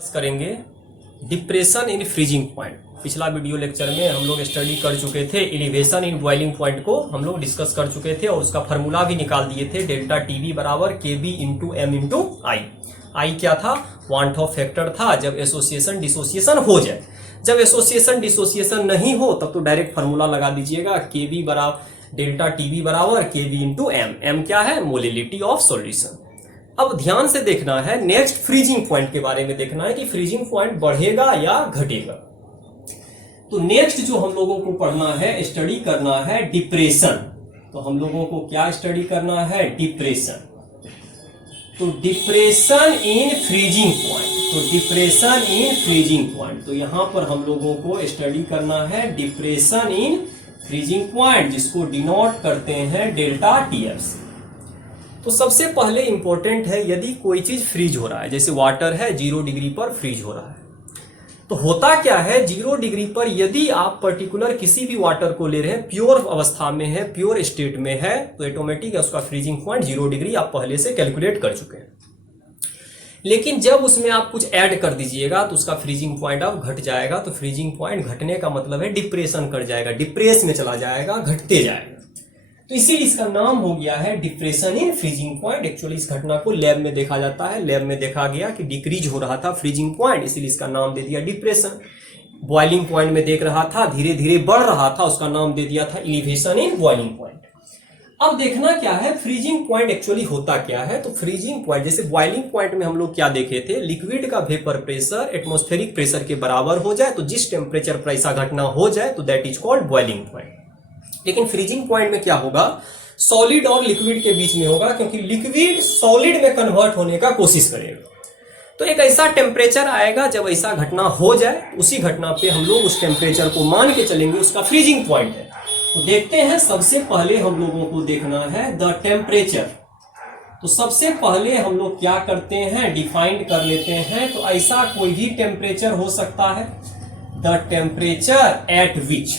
करेंगे depression in freezing point. पिछला video lecture में हम लोग स्टडी कर चुके थे, एलिवेशन इन बॉइलिंग पॉइंट को हम लोग डिस्कस कर चुके थे और उसका फार्मूला भी निकाल दिए थे। डेल्टा टीवी बराबर के बी इंटू एम इंटू आई। आई क्या था? वांट ऑफ फैक्टर था जब एसोसिएशन डिसोसिएशन हो जाए। जब एसोसिएशन डिसोसिएशन नहीं हो तब तो डायरेक्ट फार्मूला लगा दीजिएगा, के बी बराबर डेल्टा टीवी बराबर के बी इंटू एम। एम क्या है? Molality of solution. अब ध्यान से देखना है, नेक्स्ट फ्रीजिंग पॉइंट के बारे में देखना है कि फ्रीजिंग पॉइंट बढ़ेगा या घटेगा। तो नेक्स्ट जो हम लोगों को पढ़ना है, स्टडी करना है डिप्रेशन। तो हम लोगों को क्या स्टडी करना है? डिप्रेशन। तो डिप्रेशन इन फ्रीजिंग पॉइंट। तो डिप्रेशन इन फ्रीजिंग पॉइंट, तो यहां पर हम लोगों को स्टडी करना है डिप्रेशन इन फ्रीजिंग पॉइंट, जिसको डिनोट करते हैं डेल्टा टीएफ से। तो सबसे पहले इंपॉर्टेंट है, यदि कोई चीज फ्रीज हो रहा है, जैसे वाटर है 0 डिग्री पर फ्रीज हो रहा है, तो होता क्या है 0 डिग्री पर यदि आप पर्टिकुलर किसी भी वाटर को ले रहे हैं, प्योर अवस्था में है, प्योर स्टेट में है, तो ऑटोमेटिक है उसका फ्रीजिंग पॉइंट 0 डिग्री आप पहले से कैलकुलेट कर चुके हैं। लेकिन जब उसमें आप कुछ ऐड कर दीजिएगा तो उसका फ्रीजिंग पॉइंट अब घट जाएगा। तो फ्रीजिंग पॉइंट घटने का मतलब है डिप्रेशन कर जाएगा, डिप्रेस में चला जाएगा, घटते जाएगा। तो इसीलिए इसका नाम हो गया है depression in freezing point. Actually इस घटना को लैब में देखा जाता है, लैब में देखा गया कि डिक्रीज हो रहा था फ्रीजिंग पॉइंट, इसीलिए इसका नाम दे दिया डिप्रेशन। बॉइलिंग पॉइंट में देख रहा था, धीरे धीरे बढ़ रहा था, उसका नाम दे दिया था एलिवेशन इन बॉइलिंग पॉइंट। अब देखना क्या है, फ्रीजिंग पॉइंट एक्चुअली होता क्या है। तो फ्रीजिंग पॉइंट, जैसे बॉइलिंग पॉइंट में हम लोग क्या देखे थे, लिक्विड का वेपर प्रेशर एटमॉस्फेरिक प्रेशर के बराबर हो जाए, तो जिस टेम्परेचर पर ऐसा घटना हो जाए तो that is called boiling point. लेकिन फ्रीजिंग पॉइंट में क्या होगा, सॉलिड और लिक्विड के बीच में होगा, क्योंकि लिक्विड सॉलिड में कन्वर्ट होने का कोशिश करेगा। तो एक ऐसा टेम्परेचर आएगा जब ऐसा घटना हो जाए, उसी घटना पे हम लोग उस टेम्परेचर को मान के चलेंगे, उसका फ्रीजिंग पॉइंट है। तो देखते हैं, सबसे पहले हम लोगों को देखना है द टेम्परेचर। तो सबसे पहले हम लोग क्या करते हैं, डिफाइन कर लेते हैं। तो ऐसा कोई भी टेम्परेचर हो सकता है, द टेम्परेचर एट विच।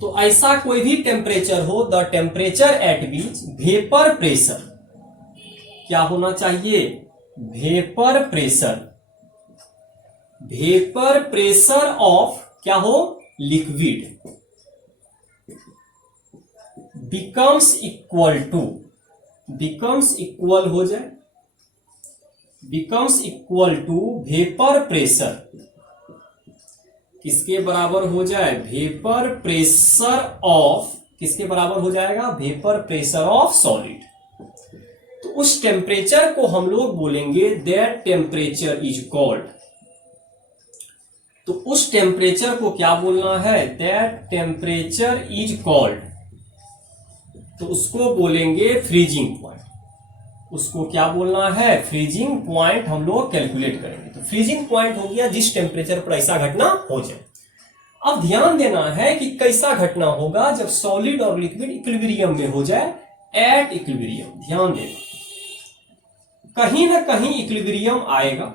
तो ऐसा कोई भी टेम्परेचर हो, the temperature at which vapour pressure क्या होना चाहिए, vapour pressure. Vapour pressure of क्या हो, liquid becomes equal to, becomes equal हो जाए, becomes equal to vapour pressure. किसके बराबर हो जाए, वेपर प्रेशर ऑफ, किसके बराबर हो जाएगा, वेपर प्रेशर ऑफ सॉलिड। तो उस टेम्परेचर को हम लोग बोलेंगे दैट टेम्परेचर इज कॉल्ड। तो उस टेम्परेचर को क्या बोलना है, दैट टेम्परेचर इज कॉल्ड। तो उसको बोलेंगे फ्रीजिंग पॉइंट। उसको क्या बोलना है, फ्रीजिंग पॉइंट हम लोग कैलकुलेट करेंगे। तो फ्रीजिंग पॉइंट हो गया जिस टेम्परेचर पर ऐसा घटना हो जाए। अब ध्यान देना है कि कैसा घटना होगा, जब सॉलिड और लिक्विड इक्विलिब्रियम में हो जाए, एट इक्विलिब्रियम। ध्यान देना, कहीं ना कहीं इक्विलिब्रियम आएगा,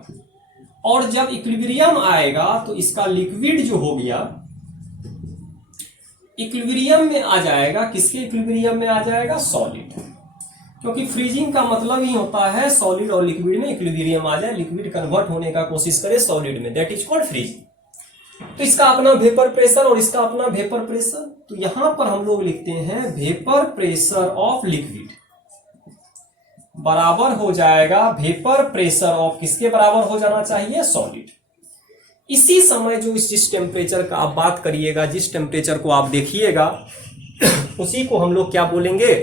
और जब इक्विलिब्रियम आएगा तो इसका लिक्विड जो हो गया इक्विलिब्रियम में आ जाएगा। किसके इक्विलिब्रियम में आ जाएगा, सॉलिड। क्योंकि फ्रीजिंग का मतलब ही होता है सॉलिड और लिक्विड में इक्विलिब्रियम आ जाए, लिक्विड कन्वर्ट होने का कोशिश करे सॉलिड में, दैट इज कॉल्ड फ्रीजिंग। तो इसका अपना वेपर प्रेशर और इसका अपना वेपर प्रेशर। तो यहां पर हम लोग लिखते हैं वेपर प्रेशर ऑफ लिक्विड बराबर हो जाएगा वेपर प्रेशर ऑफ, किसके बराबर हो जाना चाहिए, सॉलिड। इसी समय जो जिस टेम्परेचर का आप बात करिएगा, जिस टेम्परेचर को आप देखिएगा, उसी को हम लोग क्या बोलेंगे,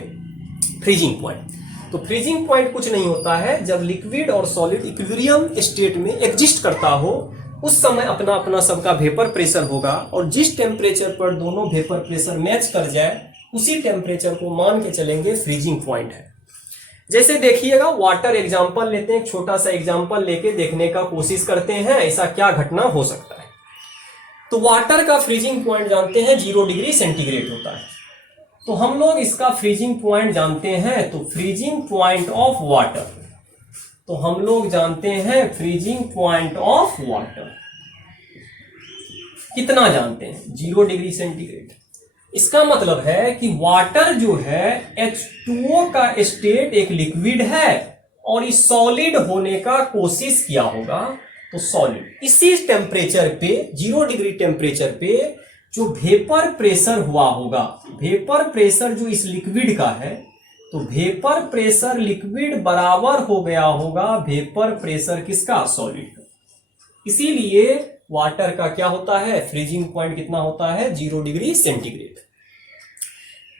फ्रीजिंग पॉइंट। तो फ्रीजिंग पॉइंट कुछ नहीं होता है, जब लिक्विड और सॉलिड इक्विलिब्रियम स्टेट में एग्जिस्ट करता हो, उस समय अपना अपना सबका वेपर प्रेशर होगा, और जिस टेम्परेचर पर दोनों वेपर प्रेशर मैच कर जाए, उसी टेम्परेचर को मान के चलेंगे फ्रीजिंग पॉइंट है। जैसे देखिएगा, वाटर एग्जांपल लेते हैं, एक छोटा सा एग्जांपल लेके देखने का कोशिश करते हैं ऐसा क्या घटना हो सकता है। तो वाटर का फ्रीजिंग पॉइंट जानते हैं 0 डिग्री सेंटीग्रेड होता है। तो हम लोग इसका फ्रीजिंग पॉइंट जानते हैं, तो फ्रीजिंग पॉइंट ऑफ वाटर, तो हम लोग जानते हैं फ्रीजिंग पॉइंट ऑफ वाटर कितना जानते हैं, 0 डिग्री सेंटीग्रेड। इसका मतलब है कि वाटर जो है H2O का स्टेट एक लिक्विड है और इस सॉलिड होने का कोशिश किया होगा, तो सॉलिड इसी टेम्परेचर पे 0 डिग्री टेम्परेचर पे जो वेपर प्रेशर हुआ होगा, वेपर प्रेशर जो इस लिक्विड का है, तो वेपर प्रेशर लिक्विड बराबर हो गया होगा वेपर प्रेशर किसका, सॉलिड का। इसीलिए वाटर का क्या होता है, फ्रीजिंग पॉइंट कितना होता है, 0 डिग्री सेंटीग्रेड।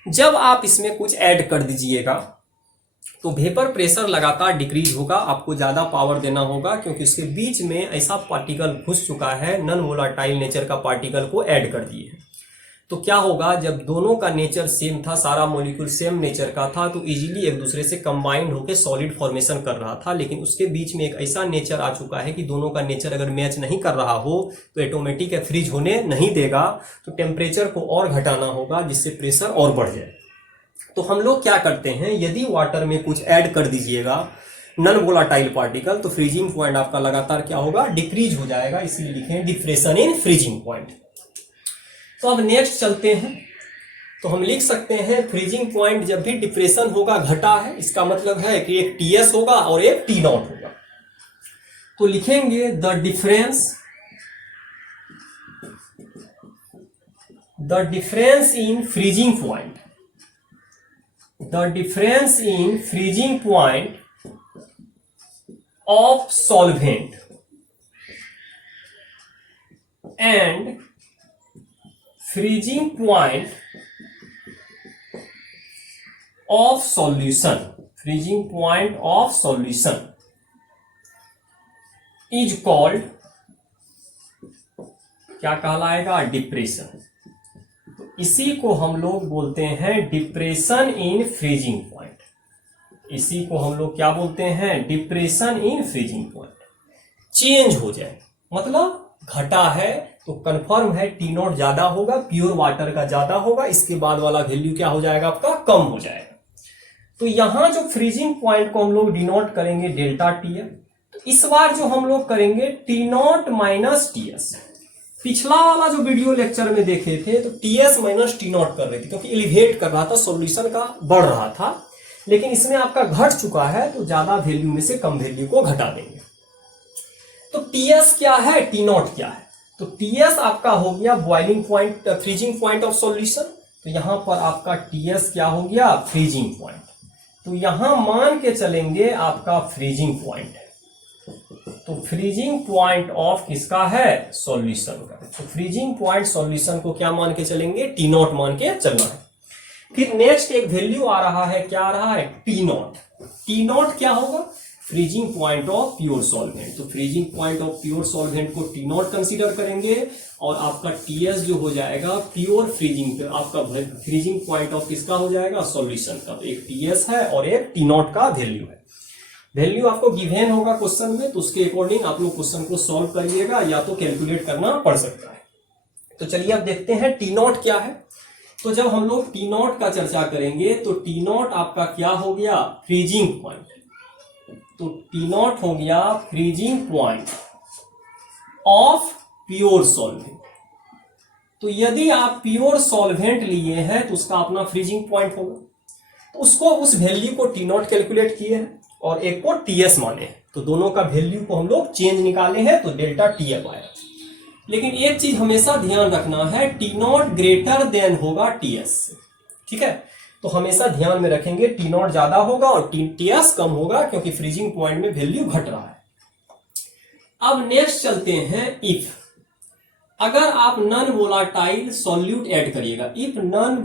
जब आप इसमें कुछ ऐड कर दीजिएगा तो वेपर प्रेशर लगातार डिक्रीज होगा, आपको ज्यादा पावर देना होगा, क्योंकि उसके बीच में ऐसा पार्टिकल घुस चुका है, नॉन वोलाटाइल नेचर का पार्टिकल को ऐड कर दिए। तो क्या होगा, जब दोनों का नेचर सेम था, सारा मॉलिक्यूल सेम नेचर का था, तो इजीली एक दूसरे से कंबाइंड होकर सॉलिड फॉर्मेशन कर रहा था। लेकिन उसके बीच में एक ऐसा नेचर आ चुका है कि दोनों का नेचर अगर मैच नहीं कर रहा हो तो ऑटोमेटिक फ्रीज होने नहीं देगा, तो टेम्परेचर को और घटाना होगा जिससे प्रेशर और बढ़ जाए। तो हम लोग क्या करते हैं, यदि वाटर में कुछ ऐड कर दीजिएगा नॉन वोलाटाइल पार्टिकल, तो फ्रीजिंग पॉइंट आपका लगातार क्या होगा, डिक्रीज हो जाएगा। इसलिए लिखें डिप्रेशन इन फ्रीजिंग पॉइंट। तो अब नेक्स्ट चलते हैं, तो हम लिख सकते हैं फ्रीजिंग पॉइंट जब भी डिप्रेशन होगा घटा है, इसका मतलब है कि एक टीएस होगा और एक टी नॉट होगा। तो लिखेंगे the difference in freezing point, the difference in freezing point of solvent and freezing point of solution, freezing point of solution is called, क्या कहलाएगा, डिप्रेशन। इसी को हम लोग बोलते हैं डिप्रेशन इन फ्रीजिंग पॉइंट। इसी को हम लोग क्या बोलते हैं, depression in freezing point. Change हो जाए मतलब घटा है तो कंफर्म है टी नॉट ज्यादा होगा, प्योर वाटर का ज्यादा होगा, इसके बाद वाला वैल्यू क्या हो जाएगा, आपका कम हो जाएगा। तो यहां जो फ्रीजिंग पॉइंट को हम लोग डिनोट करेंगे डेल्टा टी एफ, तो इस बार जो हम लोग करेंगे T not minus T S. पिछला वाला जो वीडियो लेक्चर में देखे थे तो टीएस माइनस टी नॉट कर रहे थे, क्योंकि एलिवेट कर रहा था, सॉल्यूशन का बढ़ रहा था। लेकिन इसमें आपका घट चुका है तो ज्यादा वैल्यू में से कम वैल्यू को घटा देंगे। तो टीएस क्या है, टी नॉट क्या है, तो टीएस आपका हो गया boiling point, freezing point of solution. तो यहां पर आपका टीएस क्या हो गया, फ्रीजिंग पॉइंट। तो यहां मान के चलेंगे आपका फ्रीजिंग पॉइंट है, तो फ्रीजिंग पॉइंट ऑफ किसका है, सॉल्यूशन का। तो फ्रीजिंग पॉइंट सॉल्यूशन को क्या मान के चलेंगे, टी नॉट मान के चलना है। फिर नेक्स्ट एक वैल्यू आ रहा है, क्या आ रहा है, टी नॉट। टी नॉट क्या होगा, freezing point of pure solvent. तो freezing point of pure solvent को टी नॉट कंसीडर करेंगे और आपका टीएस जो हो जाएगा प्योर फ्रीजिंग, आपका फ्रीजिंग पॉइंट ऑफ किसका हो जाएगा, सॉल्यूशन का। तो एक टीएस है और एक टी नॉट का वैल्यू है। वैल्यू आपको गिवन होगा क्वेश्चन में, तो उसके अकॉर्डिंग आप लोग क्वेश्चन को सॉल्व करिएगा या तो कैलकुलेट करना पड़ सकता है। तो चलिए अब देखते हैं टी नॉट क्या है। तो जब हम लोग टी नॉट का चर्चा करेंगे तो टी नॉट आपका क्या हो गया, फ्रीजिंग पॉइंट। तो टी नॉट हो गया freezing point of pure solvent. तो यदि आप प्योर सॉल्वेंट लिए हैं तो उसका अपना फ्रीजिंग पॉइंट होगा, तो उसको उस वैल्यू को टी नॉट कैलकुलेट किए हैं और एक को टीएस माने हैं। तो दोनों का वैल्यू को हम लोग चेंज निकाले हैं तो डेल्टा टीएफ आया। लेकिन एक चीज हमेशा ध्यान रखना है, टी नॉट ग्रेटर देन होगा टीएस से, ठीक है। तो हमेशा ध्यान में रखेंगे टी नॉट ज्यादा होगा और टीएस कम होगा, क्योंकि फ्रीजिंग पॉइंट में वैल्यू घट रहा है। अब नेक्स्ट चलते हैं, इफ अगर आप नॉन वोलाटाइल सॉल्यूट ऐड करिएगा, इफ नॉन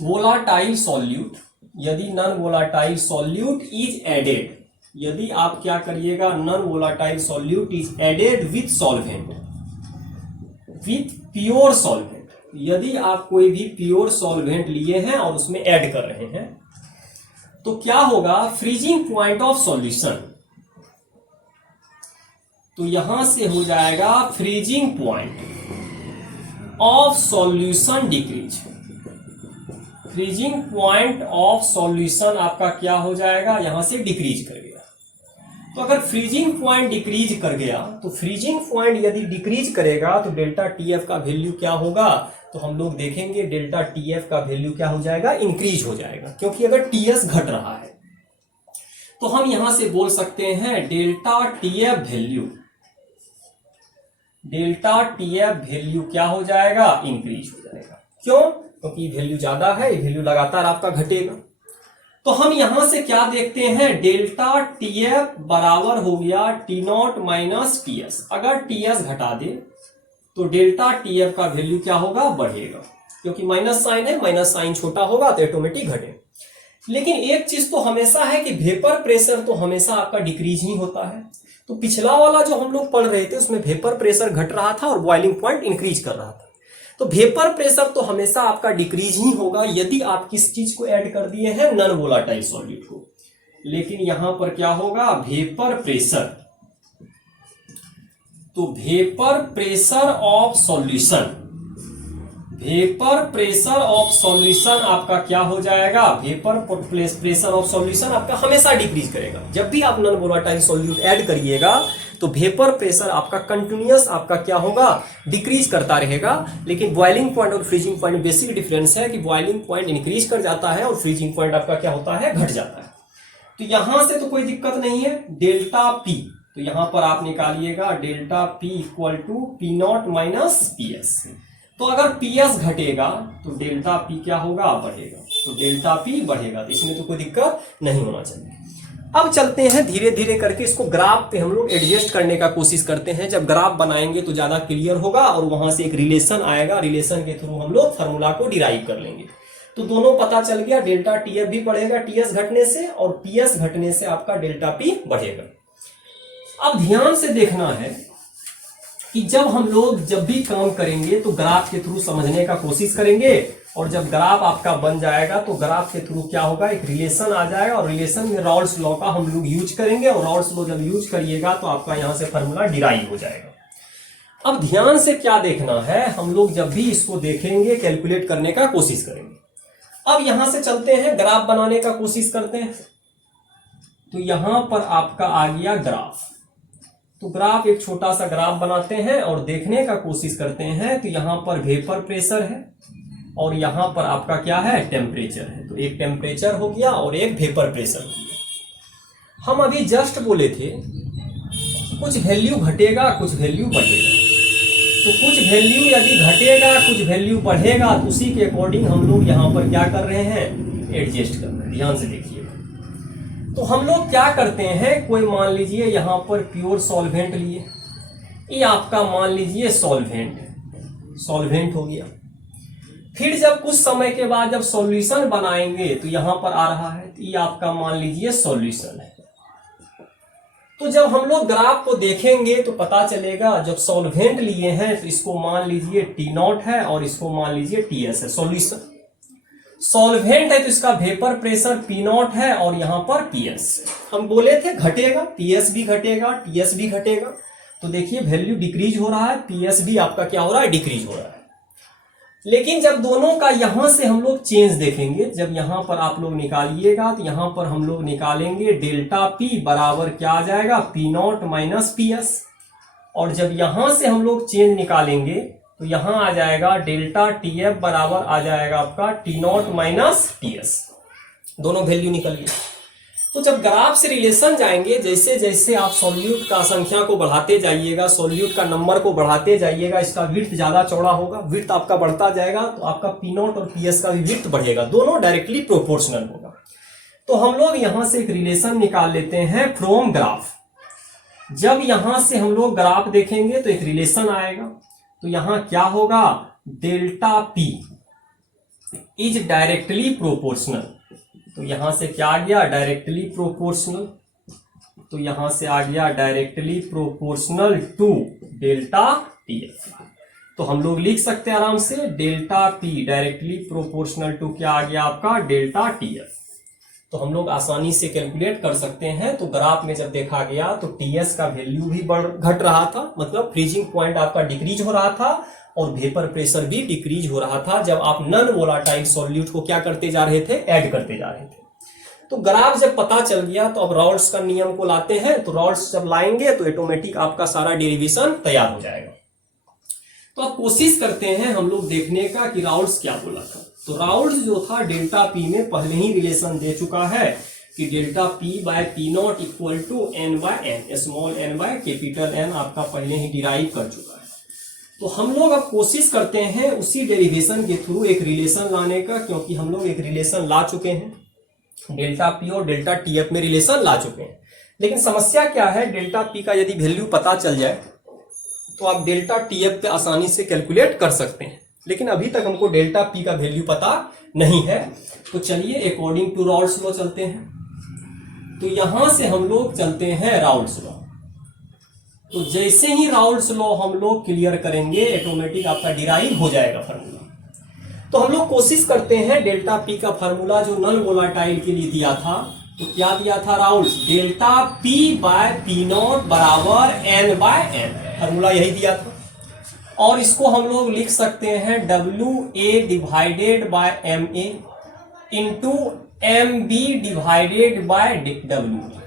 वोलाटाइल सॉल्यूट, यदि non volatile solute is added, यदि आप क्या करिएगा, non volatile solute is added with solvent, with pure solvent. यदि आप कोई भी प्योर सॉल्वेंट लिए हैं और उसमें ऐड कर रहे हैं तो क्या होगा, फ्रीजिंग पॉइंट ऑफ सॉल्यूशन। तो यहां से हो जाएगा freezing point of solution decrease. Freezing point of solution आपका क्या हो जाएगा, यहां से डिक्रीज कर गया। तो अगर फ्रीजिंग पॉइंट डिक्रीज कर गया तो फ्रीजिंग पॉइंट यदि डिक्रीज करेगा तो डेल्टा टीएफ का वैल्यू क्या होगा, तो हम लोग देखेंगे डेल्टा टीएफ का वैल्यू क्या हो जाएगा, इंक्रीज हो जाएगा। क्योंकि अगर टीएस घट रहा है तो हम यहां से बोल सकते हैं डेल्टा टीएफ वैल्यू क्या हो जाएगा, इंक्रीज हो जाएगा। क्यों, क्योंकि वैल्यू ज्यादा है, वैल्यू लगातार आपका घटेगा। तो हम यहां से क्या देखते हैं, डेल्टा टीएफ बराबर हो गया टी नॉट माइनस टीएस। अगर टीएस घटा दे तो डेल्टा टीएफ का वैल्यू क्या होगा, बढ़ेगा। क्योंकि माइनस साइन है, माइनस साइन छोटा होगा तो ऑटोमेटिक घटे। लेकिन एक चीज तो हमेशा है कि वेपर प्रेशर तो हमेशा आपका डिक्रीज ही होता है। तो पिछला वाला जो हम लोग पढ़ रहे थे उसमें वेपर प्रेशर घट रहा था और बॉइलिंग पॉइंट इंक्रीज कर रहा था। तो वेपर प्रेशर तो हमेशा आपका डिक्रीज ही होगा यदि आप किस चीज को ऐड कर दिए हैं, नॉन वोलाटाइल सॉल्यूट को। लेकिन यहां पर क्या होगा, वेपर प्रेशर, तो वेपर प्रेशर ऑफ सॉल्यूशन आपका क्या हो जाएगा, वेपर प्रेशर ऑफ सॉल्यूशन आपका हमेशा डिक्रीज करेगा। जब भी आप नॉन वोलाटाइल सॉल्यूट ऐड करिएगा तो वेपर प्रेशर आपका कंटिन्यूअस आपका क्या होगा, डिक्रीज करता रहेगा। लेकिन बॉइलिंग पॉइंट और फ्रीजिंग पॉइंट में बेसिक डिफरेंस है कि बॉइलिंग पॉइंट इंक्रीज कर जाता है और फ्रीजिंग पॉइंट आपका क्या होता है, घट जाता है। तो यहां से तो कोई दिक्कत नहीं है। डेल्टा पी, तो यहां पर आप निकालिएगा delta P equal to P nought minus P S. तो अगर पी एस घटेगा तो डेल्टा पी क्या होगा, बढ़ेगा। तो डेल्टा पी बढ़ेगा, तो इसमें तो कोई दिक्कत नहीं होना चाहिए। अब चलते हैं धीरे धीरे करके इसको ग्राफ पे हम लोग एडजस्ट करने का कोशिश करते हैं। जब ग्राफ बनाएंगे तो ज्यादा क्लियर होगा और वहां से एक रिलेशन आएगा, रिलेशन के थ्रू हम लोग फार्मूला को डिराइव कर लेंगे। तो दोनों पता चल गया, डेल्टा टीएफ भी बढ़ेगा टीएस घटने से और पीएस घटने से आपका डेल्टा पी बढ़ेगा। अब ध्यान से देखना है कि जब भी काम करेंगे तो ग्राफ के थ्रू समझने का कोशिश करेंगे। और जब ग्राफ आपका बन जाएगा तो ग्राफ के थ्रू क्या होगा, एक रिलेशन आ जाएगा और रिलेशन में रॉल्स लॉ का हम लोग यूज करेंगे। और रॉल्स लॉ जब यूज करिएगा तो आपका यहां से फार्मूला डिराइव हो जाएगा। अब ध्यान से क्या देखना है, हम लोग जब भी इसको देखेंगे कैलकुलेट करने का कोशिश करेंगे। अब यहां से चलते हैं ग्राफ बनाने का कोशिश करते हैं। तो यहां पर आपका आ गया ग्राफ। तो ग्राफ, एक छोटा सा ग्राफ बनाते हैं और देखने का कोशिश करते हैं। तो यहां पर वेपर प्रेशर है और यहां पर आपका क्या है, टेम्परेचर है। तो एक टेम्परेचर हो गया और एक वेपर प्रेशर हो गया। हम अभी जस्ट बोले थे कुछ वैल्यू घटेगा कुछ वैल्यू बढ़ेगा। तो कुछ वैल्यू यदि घटेगा कुछ वैल्यू बढ़ेगा तो उसी के अकॉर्डिंग हम लोग यहां पर क्या कर रहे हैं, एडजस्ट कर रहे हैं। ध्यान से देखिएगा। तो हम लोग क्या करते हैं, कोई मान लीजिए यहां पर प्योर सॉल्वेंट लिए, ये आपका मान लीजिए सॉल्वेंट हो गया। फिर जब कुछ समय के बाद जब सॉल्यूशन बनाएंगे तो यहां पर आ रहा है, तो ये आपका मान लीजिए सॉल्यूशन है। तो जब हम लोग ग्राफ को देखेंगे तो पता चलेगा, जब सॉल्वेंट लिए हैं तो इसको मान लीजिए टी नॉट है और इसको मान लीजिए टी एस है। सॉल्यूशन सॉल्वेंट है तो इसका वेपर प्रेशर पी नॉट है और यहां पर पी एस। हम बोले थे घटेगा, पीएस भी घटेगा टीएस भी घटेगा। तो देखिए वैल्यू डिक्रीज हो रहा है, पीएस भी आपका क्या हो रहा है, डिक्रीज हो रहा है। लेकिन जब दोनों का यहां से हम लोग चेंज देखेंगे, जब यहां पर आप लोग निकालिएगा तो यहां पर हम लोग निकालेंगे डेल्टा पी बराबर क्या आ जाएगा, P nought minus P S. और जब यहां से हम लोग चेंज निकालेंगे तो यहां आ जाएगा डेल्टा टी एफ बराबर आ जाएगा आपका T not minus T S. दोनों वैल्यू निकल गए। तो जब ग्राफ से रिलेशन जाएंगे, जैसे जैसे आप सॉल्यूट का संख्या को बढ़ाते जाइएगा, सॉल्यूट का नंबर को बढ़ाते जाइएगा, इसका विड्थ ज्यादा चौड़ा होगा, विड्थ आपका बढ़ता जाएगा तो आपका पी नॉट और पी एस का भी विड्थ बढ़ेगा, दोनों डायरेक्टली प्रोपोर्शनल होगा। तो हम लोग यहां से एक रिलेशन निकाल लेते हैं फ्रॉम ग्राफ। जब यहां से हम लोग ग्राफ देखेंगे तो एक रिलेशन आएगा। तो यहां क्या होगा, delta P is directly proportional. तो यहां से क्या आ गया, डायरेक्टली प्रोपोर्शनल। तो यहां से आ गया directly proportional to delta T F. तो हम लोग लिख सकते हैं आराम से delta P directly proportional to क्या आ गया आपका, डेल्टा टी एफ। तो हम लोग आसानी से कैलकुलेट कर सकते हैं। तो ग्राफ में जब देखा गया तो टीएस का वैल्यू भी घट रहा था, मतलब फ्रीजिंग पॉइंट आपका डिक्रीज हो रहा था और वेपर प्रेशर भी डिक्रीज हो रहा था जब आप नॉन वोलाटाइल सॉल्यूट को क्या करते जा रहे थे, ऐड करते जा रहे थे। तो ग्राफ जब पता चल गया तो अब राउल्ट्स का नियम को लाते हैं, तो राउल्ट्स जब लाएंगे तो ऑटोमेटिक आपका सारा डेरिवेशन तैयार हो जाएगा। तो अब कोशिश करते हैं हम लोग देखने का कि राउल्ट्स क्या बोला था। तो राउल्ट्स जो था डेल्टा पी में पहले ही रिलेशन दे चुका है कि delta P by P not equal to n by N, small n by capital N आपका पहले ही डिराइव कर चुका है। तो हम लोग अब कोशिश करते हैं उसी डेरिवेशन के थ्रू एक रिलेशन लाने का, क्योंकि हम लोग एक रिलेशन ला चुके हैं, डेल्टा पी और डेल्टा टी एफ में रिलेशन ला चुके हैं। लेकिन समस्या क्या है, डेल्टा पी का यदि वैल्यू पता चल जाए तो आप डेल्टा टी एफ पे आसानी से कैलकुलेट कर सकते हैं, लेकिन अभी तक हमको डेल्टा पी का वैल्यू पता नहीं है। तो चलिए अकॉर्डिंग टू राउल्ट्स लॉ चलते हैं। तो यहां से हम लोग चलते हैं राउल्ट्स लॉ। तो जैसे ही राउल्ट्स लॉ हम लोग क्लियर करेंगे ऑटोमेटिक आपका डिराइव हो जाएगा फार्मूला। तो हम लोग कोशिश करते हैं डेल्टा पी का फार्मूला जो नॉन वोलाटाइल के लिए दिया था, तो क्या दिया था Raoult's, delta P by P not बराबर एन बाय एन, फार्मूला यही दिया था। और इसको हम लोग लिख सकते हैं W A divided by M A into M B divided by W.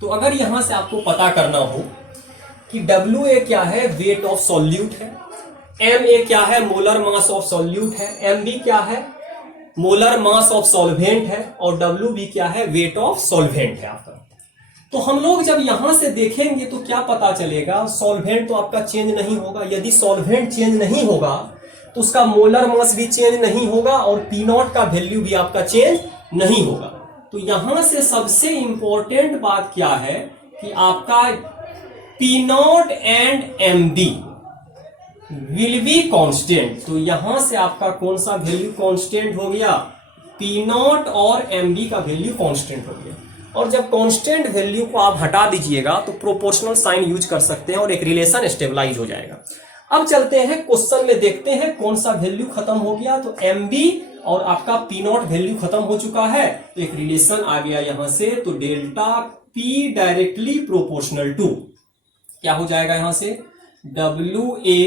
तो अगर यहां से आपको पता करना हो कि डब्ल्यू ए क्या है, वेट ऑफ सॉल्यूट है, एम ए क्या है, मोलर मास ऑफ सॉल्यूट है, एम बी क्या है, मोलर मास ऑफ सॉल्वेंट है, और डब्ल्यू बी क्या है, वेट ऑफ सॉल्वेंट है आपका। तो हम लोग जब यहां से देखेंगे तो क्या पता चलेगा, सॉल्वेंट तो आपका चेंज नहीं होगा। यदि सॉल्वेंट चेंज नहीं होगा तो उसका मोलर मास भी चेंज नहीं होगा और पी नॉट का वैल्यू भी आपका चेंज नहीं होगा। तो यहां से सबसे इंपॉर्टेंट बात क्या है कि आपका P naught and M B will be constant. तो यहां से आपका कौन सा वैल्यू कांस्टेंट हो गया, पी नॉट और एम बी का वैल्यू कांस्टेंट हो गया। और जब कांस्टेंट वैल्यू को आप हटा दीजिएगा तो प्रोपोर्शनल साइन यूज कर सकते हैं और एक रिलेशन स्टेबलाइज हो जाएगा। अब चलते हैं क्वेश्चन में, देखते हैं कौन सा वैल्यू खत्म हो गया। तो एम बी और आपका पी नॉट वैल्यू खत्म हो चुका है, तो एक रिलेशन आ गया यहां से। तो delta P directly proportional to क्या हो जाएगा यहां से, W A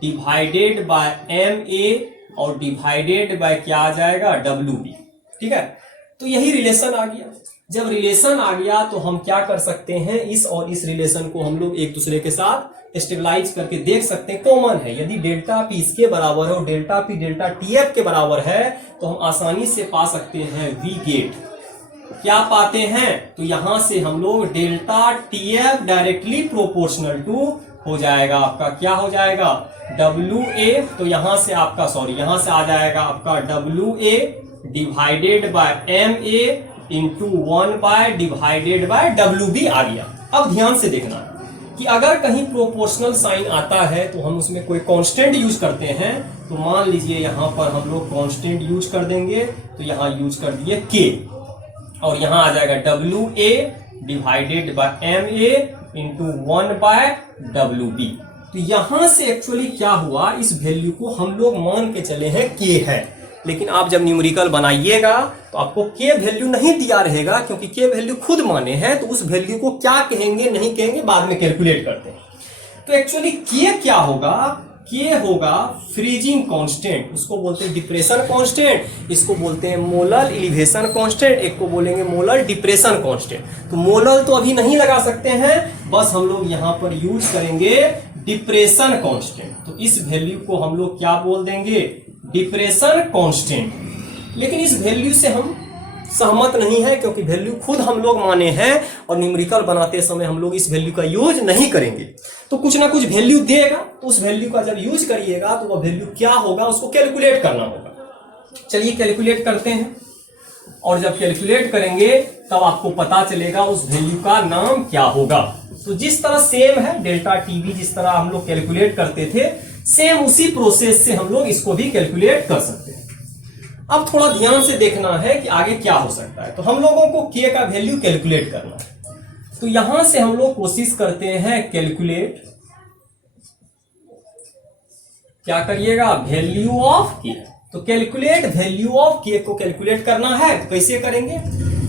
divided by M A और डिवाइडेड बाय क्या आ जाएगा, डब्ल्यू बी। ठीक है, तो यही रिलेशन आ गया। जब रिलेशन आ गया तो हम क्या कर सकते हैं, इस और इस रिलेशन को हम लोग एक दूसरे के साथ स्टेबलाइज करके देख सकते हैं। कॉमन है, यदि डेल्टा पी इसके बराबर है और delta P delta T F के बराबर है तो हम आसानी से पा सकते हैं वी गेट। क्या पाते हैं, तो यहां से हम लोग delta T F directly proportional to हो जाएगा आपका, क्या हो जाएगा, डब्ल्यू ए। तो यहां से आपका यहां से आ जाएगा आपका W A divided by M A into 1 by divided by W B आ गया। अब ध्यान से देखना कि अगर कहीं प्रोपोर्शनल साइन आता है तो हम उसमें कोई कांस्टेंट यूज करते हैं। तो मान लीजिए यहां पर हम लोग कांस्टेंट यूज कर देंगे, तो यहां यूज कर दिए के, और यहां आ जाएगा W A divided by M A into 1 by W B. तो यहां से एक्चुअली क्या हुआ, इस वैल्यू को हम लोग मान के चले हैं के है, लेकिन आप जब न्यूमेरिकल बनाइएगा तो आपको के वैल्यू नहीं दिया रहेगा, क्योंकि के वैल्यू खुद माने हैं। तो उस वैल्यू को क्या कहेंगे नहीं कहेंगे बाद में कैलकुलेट करते हैं। तो एक्चुअली के क्या होगा, के होगा फ्रीजिंग कांस्टेंट, उसको बोलते हैं डिप्रेशन कांस्टेंट, इसको बोलते हैं मोलर एलिवेशन कांस्टेंट, एक को बोलेंगे मोलर डिप्रेशन कांस्टेंट। तो मोलर तो अभी नहीं लगा सकते हैं, बस हम लोग यहां पर यूज करेंगे डिप्रेशन कांस्टेंट। तो इस वैल्यू को हम लोग क्या बोल देंगे, डिप्रेशन कांस्टेंट। लेकिन इस वैल्यू से हम सहमत नहीं है, क्योंकि वैल्यू खुद हम लोग माने हैं और न्यूमेरिकल बनाते समय हम लोग इस वैल्यू का यूज नहीं करेंगे। तो कुछ ना कुछ वैल्यू देगा, तो उस वैल्यू का जब यूज करिएगा तो वह वैल्यू क्या होगा उसको कैलकुलेट करना होगा। चलिए कैलकुलेट करते हैं, और जब कैलकुलेट करेंगे तब आपको पता चलेगा उस वैल्यू का नाम क्या होगा। तो जिस तरह सेम है डेल्टा टीवी, जिस तरह हम लोग कैलकुलेट करते थे, सेम उसी प्रोसेस से हम लोग इसको भी कैलकुलेट कर सकते हैं। अब थोड़ा ध्यान से देखना है कि आगे क्या हो सकता है। तो हम लोगों को के का वैल्यू कैलकुलेट करना है। तो यहां से हम लोग कोशिश करते हैं कैलकुलेट, क्या करिएगा, वैल्यू ऑफ के। तो कैलकुलेट वैल्यू ऑफ के को कैलकुलेट करना है, तो कैसे करेंगे,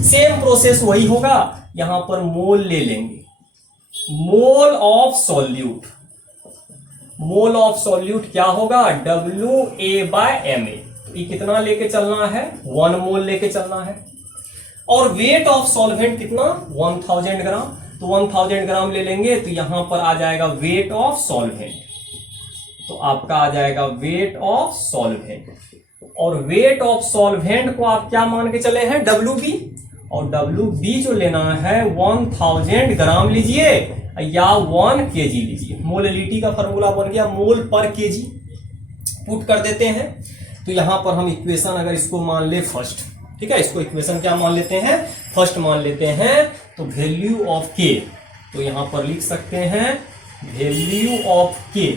सेम प्रोसेस वही होगा। यहां पर मोल ले लेंगे, mole of solute, mole of solute क्या होगा, W A by M A. ये कितना लेके चलना है, 1 मोल लेके चलना है। और वेट ऑफ सॉल्वेंट कितना 1000 ग्राम, तो 1000 ग्राम ले लेंगे तो यहां पर आ जाएगा वेट ऑफ सॉल्वेंट, तो आपका आ जाएगा वेट ऑफ सॉल्वेंट। और वेट ऑफ सॉल्वेंट को आप क्या मान के चले हैं WB, और WB जो लेना है 1000 ग्राम लीजिए या 1 kg लीजिए। मोललिटी का फॉर्मूला बन गया मोल पर kg, पुट कर देते हैं। तो यहां पर हम इक्वेशन अगर इसको मान ले फर्स्ट, ठीक है, इसको इक्वेशन क्या मान लेते हैं, फर्स्ट मान लेते हैं, तो वैल्यू ऑफ के, तो यहां पर लिख सकते हैं वैल्यू ऑफ के,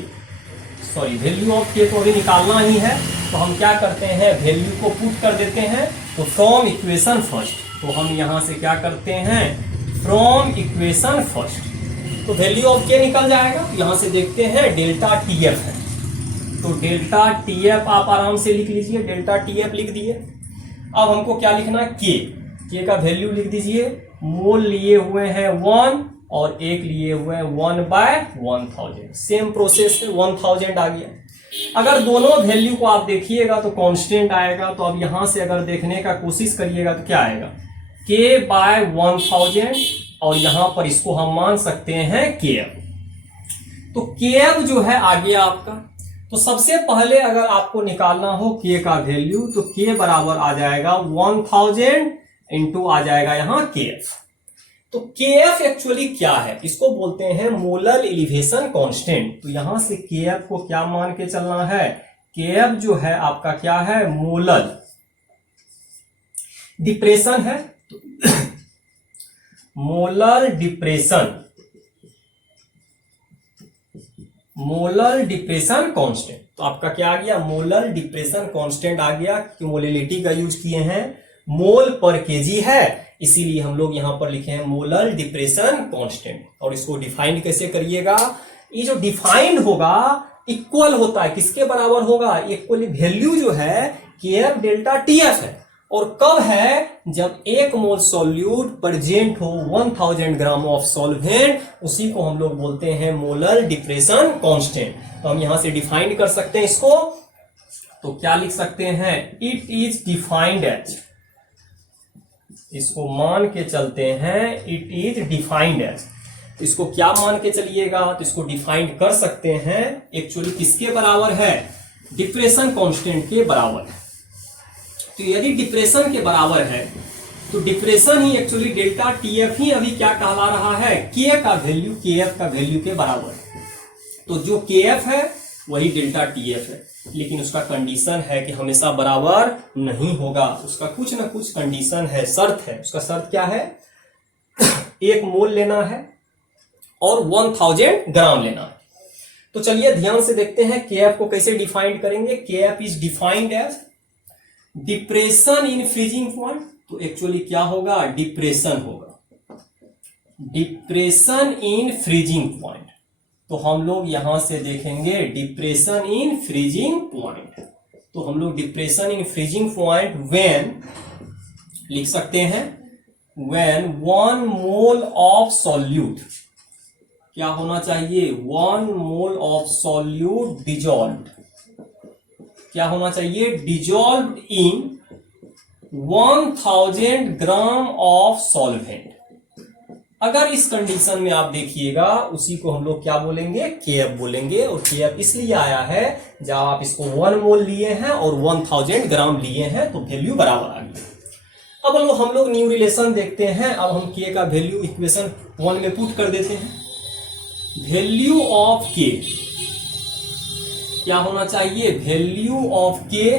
सॉरी वैल्यू ऑफ के तो अभी निकालना ही है, तो हम क्या करते हैं वैल्यू को पुट कर देते हैं। तो फ्रॉम इक्वेशन फर्स्ट, तो हम यहां से क्या करते हैं फ्रॉम इक्वेशन फर्स्ट, तो वैल्यू ऑफ के निकल जाएगा। यहां से देखते हैं डेल्टा टीएफ है, तो डेल्टा टीएफ आप आराम से लिख लीजिए, डेल्टा टीएफ लिख दिए। अब हमको क्या लिखना है के का वैल्यू लिख दीजिए, मोल लिए हुए हैं 1 और एक लिए हुए हैं 1/1000, सेम प्रोसेस में 1000 आ गया। अगर दोनों वैल्यू को आप देखिएगा तो कांस्टेंट आएगा, तो अब यहां से अगर देखने का कोशिश करिएगा तो क्या आएगा k/1000, और यहां पर इसको हम मान सकते हैं kf, तो kf जो है आ गया आपका। तो सबसे पहले अगर आपको निकालना हो k का वैल्यू, तो k बराबर आ जाएगा 1000 इंटू आ जाएगा यहां kf। तो kf एक्चुअली क्या है, इसको बोलते हैं मोलर एलिवेशन कांस्टेंट। तो यहां से kf को क्या मान के चलना है, kf जो है आपका क्या है मोलर डिप्रेशन है, तो मोलर डिप्रेशन कांस्टेंट, तो आपका क्या आ गया मोलर डिप्रेशन कांस्टेंट आ गया। मोलिलिटी का यूज किए हैं, मोल पर केजी है, इसीलिए हम लोग यहां पर लिखे हैं मोलर डिप्रेशन कांस्टेंट। और इसको डिफाइन कैसे करिएगा, ये जो डिफाइंड होगा इक्वल होता है, किसके बराबर होगा, इक्वली वैल्यू जो है केएफ डेल्टा टीएफ है। और कब है, जब 1 मोल सॉल्यूट प्रेजेंट हो 1000 ग्राम ऑफ सॉल्वेंट, उसी को हम लोग बोलते हैं मोलर डिप्रेशन कांस्टेंट। तो हम यहां से डिफाइन कर सकते हैं इसको, तो क्या लिख सकते हैं, इट इज डिफाइंड एज, इसको मान के चलते हैं इट इज डिफाइंड एज। इसको क्या मान के चलिएगा, तो इसको डिफाइंड कर सकते हैं एक्चुअली किसके बराबर है, डिप्रेशन कांस्टेंट के बराबर है। तो यदि डिप्रेशन के बराबर है तो डिप्रेशन ही एक्चुअली डेल्टा टीएफ ही अभी क्या कहला रहा है, के का वैल्यू केएफ का वैल्यू के बराबर है। तो जो केएफ है वही डेल्टा टीएफ है, लेकिन उसका कंडीशन है कि हमेशा बराबर नहीं होगा, उसका कुछ ना कुछ कंडीशन है, शर्त है। उसका शर्त क्या है, 1 मोल लेना है और 1000 ग्राम लेना है। तो चलिए ध्यान से देखते हैं केएफ को कैसे डिफाइन करेंगे। KF is defined as depression in freezing point, तो एक्चुअली क्या होगा, डिप्रेशन होगा, डिप्रेशन इन फ्रीजिंग पॉइंट। तो हम लोग यहां से देखेंगे डिप्रेशन इन फ्रीजिंग पॉइंट, तो हम लोग depression in freezing point when लिख सकते हैं, व्हेन 1 मोल ऑफ सॉल्यूट, क्या होना चाहिए 1 मोल ऑफ सॉल्यूट डिजॉल्व्ड, क्या होना चाहिए dissolved in 1000 gram of solvent. अगर इस कंडीशन में आप देखिएगा, उसी को हम लोग क्या बोलेंगे, केएफ बोलेंगे। और केएफ इसलिए आया है जब आप इसको 1 मोल लिए हैं और 1000 ग्राम लिए हैं, तो वैल्यू बराबर आ गई। अब हम लोग न्यू रिलेशन देखते हैं। अब हम के का वैल्यू इक्वेशन 1 में पुट कर देते हैं। वैल्यू ऑफ के क्या होना चाहिए, वैल्यू ऑफ के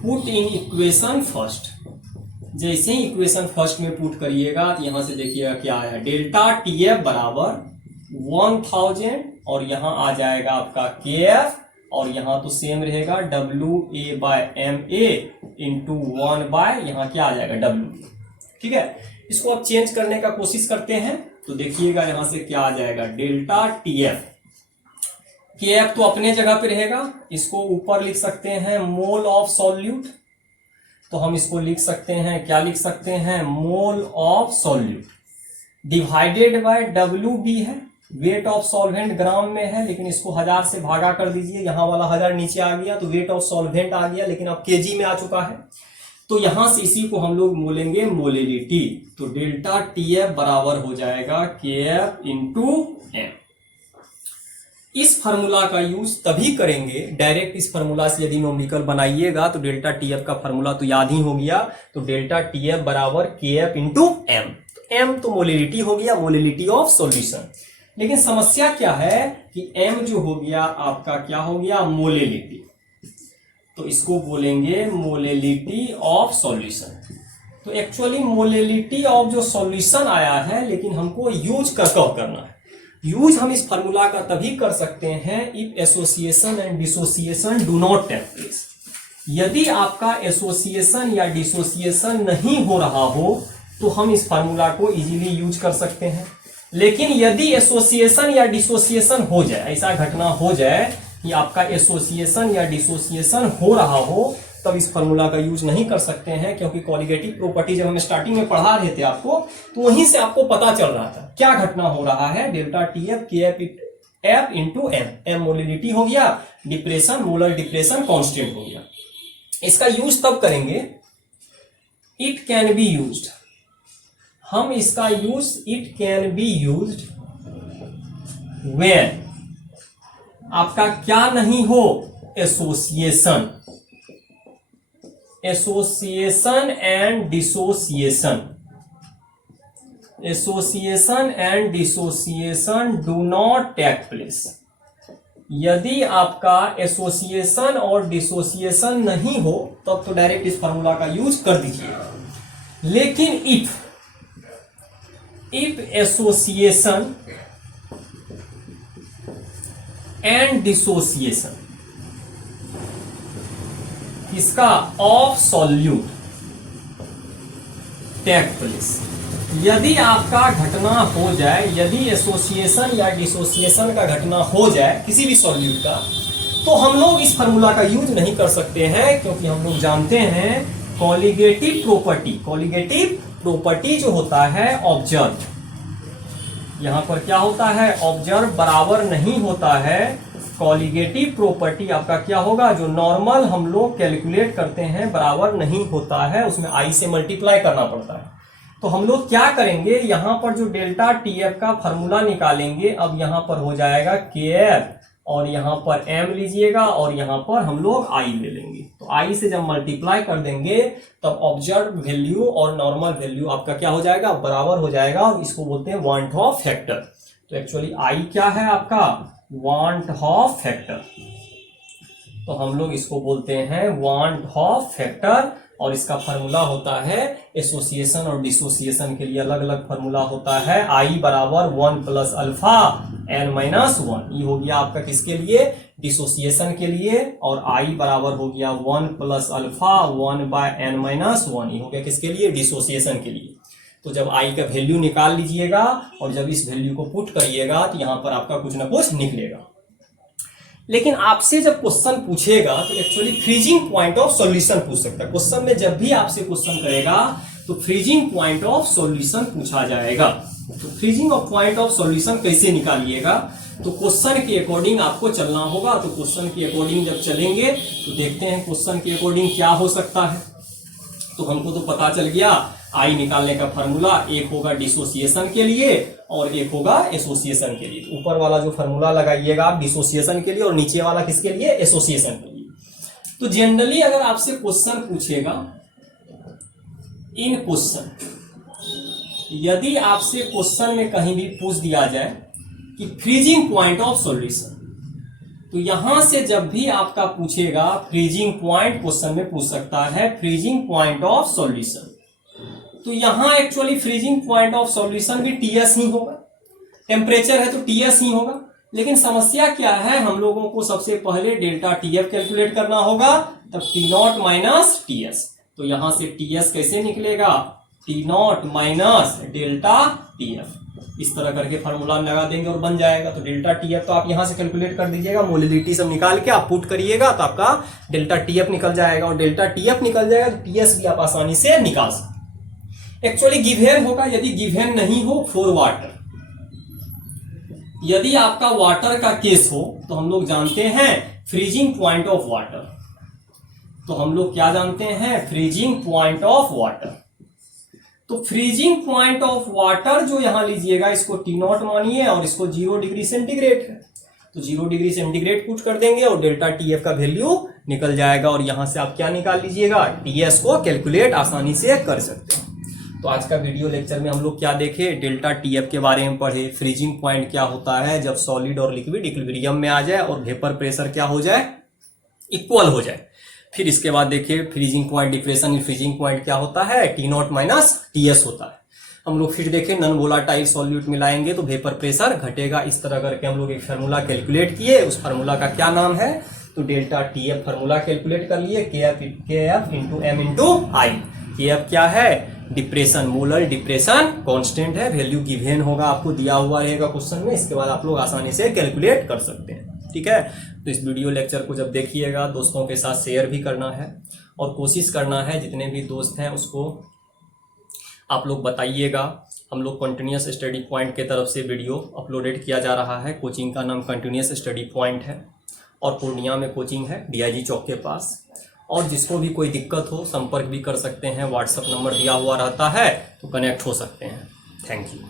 पुट इन इक्वेशन फर्स्ट। जैसे ही इक्वेशन फर्स्ट में पुट करिएगा तो यहां से देखिएगा क्या आया, डेल्टा टीएफ बराबर 1000 और यहां आ जाएगा आपका केएफ, और यहां तो सेम रहेगा WA/MA इंटू 1 यहां क्या आ जाएगा W। ठीक है, इसको आप चेंज करने का कोशिश करते हैं तो देखिएगा यहां से क्या आ जाएगा, डेल्टा टीएफ। केएफ तो अपने जगह पे रहेगा, इसको ऊपर लिख सकते हैं मोल ऑफ सॉल्यूट, तो हम इसको लिख सकते हैं, क्या लिख सकते हैं, मोल of solute divided by WB है, वेट ऑफ सॉल्वेंट ग्राम में है, लेकिन इसको 1000 से भागा कर दीजिए, यहां वाला 1000 नीचे आ गया तो वेट ऑफ सॉल्वेंट आ गया, लेकिन अब केजी में आ चुका है। तो यहां से इसी को हम लोग बोलेंगे मोलिलिटी। तो डेल्टा टीएफ बराबर हो जाएगा केएफ इंटू एम। इस फार्मूला का यूज तभी करेंगे, डायरेक्ट इस फार्मूला से यदि न्यूमेरिकल बनाइएगा तो डेल्टा टीएफ का फार्मूला तो याद ही हो गया। तो डेल्टा टीएफ बराबर केएफ इंटू एम। एम तो मोलिलिटी हो गया, मोलिलिटी ऑफ सॉल्यूशन। लेकिन समस्या क्या है कि एम जो हो गया आपका क्या हो गया, मोलिलिटी। तो इसको बोलेंगे मोलिलिटी ऑफ सॉल्यूशन। तो एक्चुअली मोलिलिटी ऑफ जो सॉल्यूशन आया है, लेकिन हमको यूज कब करना है। यूज हम इस फार्मूला का तभी कर सकते हैं if association and dissociation do not take place. यदि आपका एसोसिएशन या डिसोसिएशन नहीं हो रहा हो तो हम इस फार्मूला को इजीली यूज कर सकते हैं। लेकिन यदि एसोसिएशन या डिसोसिएशन हो जाए, ऐसा घटना हो जाए कि आपका एसोसिएशन या डिसोसिएशन हो रहा हो, तब इस फार्मूला का यूज नहीं कर सकते हैं। क्योंकि कॉलिगेटिव प्रॉपर्टी जब हम स्टार्टिंग में पढ़ा रहे थे आपको, तो वहीं से आपको पता चल रहा था क्या घटना हो रहा है। Delta TF KF F into M. M molality हो गया, डिप्रेशन मोलर डिप्रेशन कांस्टेंट हो गया। इसका यूज तब करेंगे, इट कैन बी यूज्ड। हम इसका use it can be used when आपका क्या नहीं हो, association, association and dissociation, association and dissociation do not take place. यदि आपका एसोसिएशन और डिसोसिएशन नहीं हो तब तो डायरेक्ट इस फार्मूला का यूज कर दीजिएगा। लेकिन इफ एसोसिएशन एंड डिसोसिएशन इसका ऑफ सॉल्यूट टेक प्लेस, यदि आपका घटना हो जाए, यदि एसोसिएशन या डिसोसिएशन का घटना हो जाए किसी भी सॉल्यूट का, तो हम लोग इस फार्मूला का यूज नहीं कर सकते हैं। क्योंकि हम लोग जानते हैं कॉलिगेटिव प्रॉपर्टी जो होता है ऑब्जर्व, यहां पर क्या होता है, ऑब्जर्व बराबर नहीं होता है। कॉलिगेटिव प्रॉपर्टी आपका क्या होगा, जो नॉर्मल हम लोग कैलकुलेट करते हैं बराबर नहीं होता है, उसमें आई से मल्टीप्लाई करना पड़ता है। तो हम लोग क्या करेंगे, यहां पर जो डेल्टा टीएफ का फार्मूला निकालेंगे, अब यहां पर हो जाएगा केएफ और यहां पर एम लीजिएगा और यहां पर हम लोग आई ले लेंगे। तो आई से जब मल्टीप्लाई कर देंगे तब ऑब्जर्व वैल्यू और नॉर्मल वैल्यू आपका क्या हो जाएगा, बराबर हो जाएगा। और इसको बोलते हैं वांट ऑफ फैक्टर। तो एक्चुअली आई क्या है आपका, वांट ऑफ फैक्टर। तो हम लोग इसको बोलते हैं वांट ऑफ फैक्टर। और इसका फार्मूला होता है, एसोसिएशन और डिसोसिएशन के लिए अलग अलग फार्मूला होता है। आई बराबर 1 प्लस अल्फा एन माइनस 1। ये हो गया आपका किसके लिए, डिसोसिएशन के लिए। और आई बराबर हो गया 1 plus alpha 1 by n minus 1। ये हो गया किसके लिए, डिसोसिएशन के लिए। तो जब आई का वैल्यू निकाल लीजिएगा और जब इस वैल्यू को पुट करिएगा तो यहां पर आपका कुछ ना कुछ निकलेगा। लेकिन आपसे जब क्वेश्चन पूछेगा तो actually freezing point of solution पूछ सकता है। क्वेश्चन में जब भी आपसे क्वेश्चन करेगा तो फ्रीजिंग पॉइंट ऑफ सॉल्यूशन पूछा जाएगा। तो freezing of point of solution कैसे निकालिएगा, तो क्वेश्चन के अकॉर्डिंग आपको चलना होगा। तो क्वेश्चन के अकॉर्डिंग जब चलेंगे तो देखते हैं क्वेश्चन के अकॉर्डिंग क्या हो सकता है। तो हमको तो पता चल गया आई निकालने का फार्मूला, एक होगा डिसोसिएशन के लिए और एक होगा एसोसिएशन के लिए। ऊपर वाला जो फार्मूला लगाइएगा आप डिसोसिएशन के लिए और नीचे वाला किसके लिए, एसोसिएशन के लिए। तो जनरली अगर आपसे क्वेश्चन पूछेगा इन क्वेश्चन, यदि आपसे क्वेश्चन में कहीं भी पूछ दिया जाए कि फ्रीजिंग पॉइंट ऑफ सॉल्यूशन, तो यहां से जब भी आपका पूछेगा फ्रीजिंग पॉइंट, क्वेश्चन में पूछ सकता है फ्रीजिंग पॉइंट ऑफ सॉल्यूशन, तो यहां actually freezing point of solution भी टीएस ही होगा। टेम्परेचर है तो टीएस ही होगा। लेकिन समस्या क्या है, हम लोगों को सबसे पहले डेल्टा टीएफ कैलकुलेट करना होगा, तब टी नॉट माइनस टीएस। तो यहां से टीएस कैसे निकलेगा, T not minus delta TF. इस तरह करके फार्मूला लगा देंगे और बन जाएगा। तो डेल्टा टीएफ तो आप यहां से कैलकुलेट कर दीजिएगा, मोलिलिटी सब निकाल के आप पुट करिएगा तो आपका डेल्टा टीएफ निकल जाएगा। और डेल्टा टीएफ निकल जाएगा तो टीएस भी आप आसानी से निकाल सकते। एक्चुअली गिवन होगा, यदि गिवन नहीं हो फॉर वाटर, यदि आपका वाटर का केस हो तो हम लोग जानते हैं फ्रीजिंग पॉइंट ऑफ वाटर। तो हम लोग क्या जानते हैं, फ्रीजिंग पॉइंट ऑफ वाटर। तो फ्रीजिंग पॉइंट ऑफ वाटर जो यहां लीजिएगा, इसको T0 मानिए और इसको 0 डिग्री सेंटीग्रेड है, तो 0 डिग्री सेंटीग्रेड पुट कर देंगे और डेल्टा TF का वैल्यू निकल जाएगा और यहां से आप क्या निकाल लीजिएगा, TS को कैलकुलेट आसानी से कर सकते हैं। तो आज का वीडियो लेक्चर में हम लोग क्या देखे, डेल्टा TF के बारे में पढ़े, फ्रीजिंग पॉइंट क्या होता है जब सॉलिड और लिक्विड इक्विलिब्रियम में आ जाए और वेपर प्रेशर क्या हो जाए, इक्वल हो जाए। फिर इसके बाद देखिए freezing point, depression in freezing point क्या होता है, T0 माइनस TS होता है। हम लोग फिर देखें नॉन वोलाटाइल सॉल्यूट मिलाएंगे तो वेपर प्रेशर घटेगा। इस तरह करके हम लोग एक फार्मूला कैलकुलेट किए, उस फार्मूला का क्या नाम है, तो डेल्टा TF फार्मूला कैलकुलेट कर लिए, KF into M into I। KF क्या है, डिप्रेशन, मोलर डिप्रेशन कांस्टेंट है, वैल्यू गिवन होगा, आपको दिया हुआ रहेगा क्वेश्चन में, इसके बाद आप लोग आसानी से कैलकुलेट कर सकते हैं। ठीक है, तो इस वीडियो लेक्चर को जब देखिएगा दोस्तों के साथ शेयर भी करना है और कोशिश करना है जितने भी दोस्त हैं उसको आप लोग बताइएगा। हम लोग कंटिन्यूस स्टडी पॉइंट के तरफ से वीडियो अपलोडेड किया जा रहा है। कोचिंग का नाम कंटिन्यूस स्टडी पॉइंट है और पूर्णिया में कोचिंग है, DIG चौक के पास। और जिसको भी कोई दिक्कत हो संपर्क भी कर सकते हैं, व्हाट्सएप नंबर दिया हुआ रहता है तो कनेक्ट हो सकते हैं। Thank you.